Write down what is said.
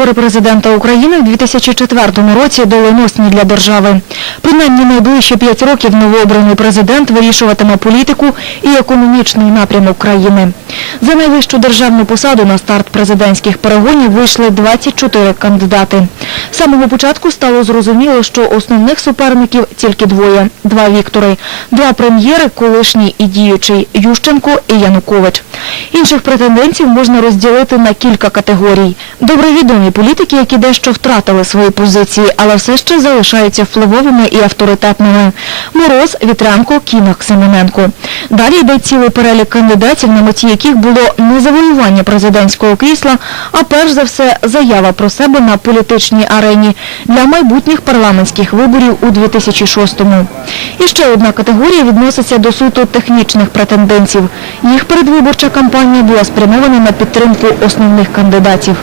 вибори президента України в 2004 році доленосні для держави. Принаймні найближчі п'ять років новообраний президент вирішуватиме політику і економічний напрямок країни. За найвищу державну посаду на старт президентських перегонів вийшли 24 кандидати. З самого початку стало зрозуміло, що основних суперників тільки двоє – два Віктори, два прем'єри, колишній і діючий Ющенко і Янукович. Інших претендентів можна розділити на кілька категорій. Добре відомі політики, які дещо втратили свої позиції, але все ще залишаються впливовими і авторитетними. Мороз, Вітрянко, Кінок, Семененко. Далі йде цілий перелік кандидатів, на меті яких було не завоювання президентського крісла, а перш за все заява про себе на політичній арені для майбутніх парламентських виборів у 2006-му. І ще одна категорія відноситься до суто технічних претендентів. Їх передвиборча кампанія була спрямована на підтримку основних кандидатів.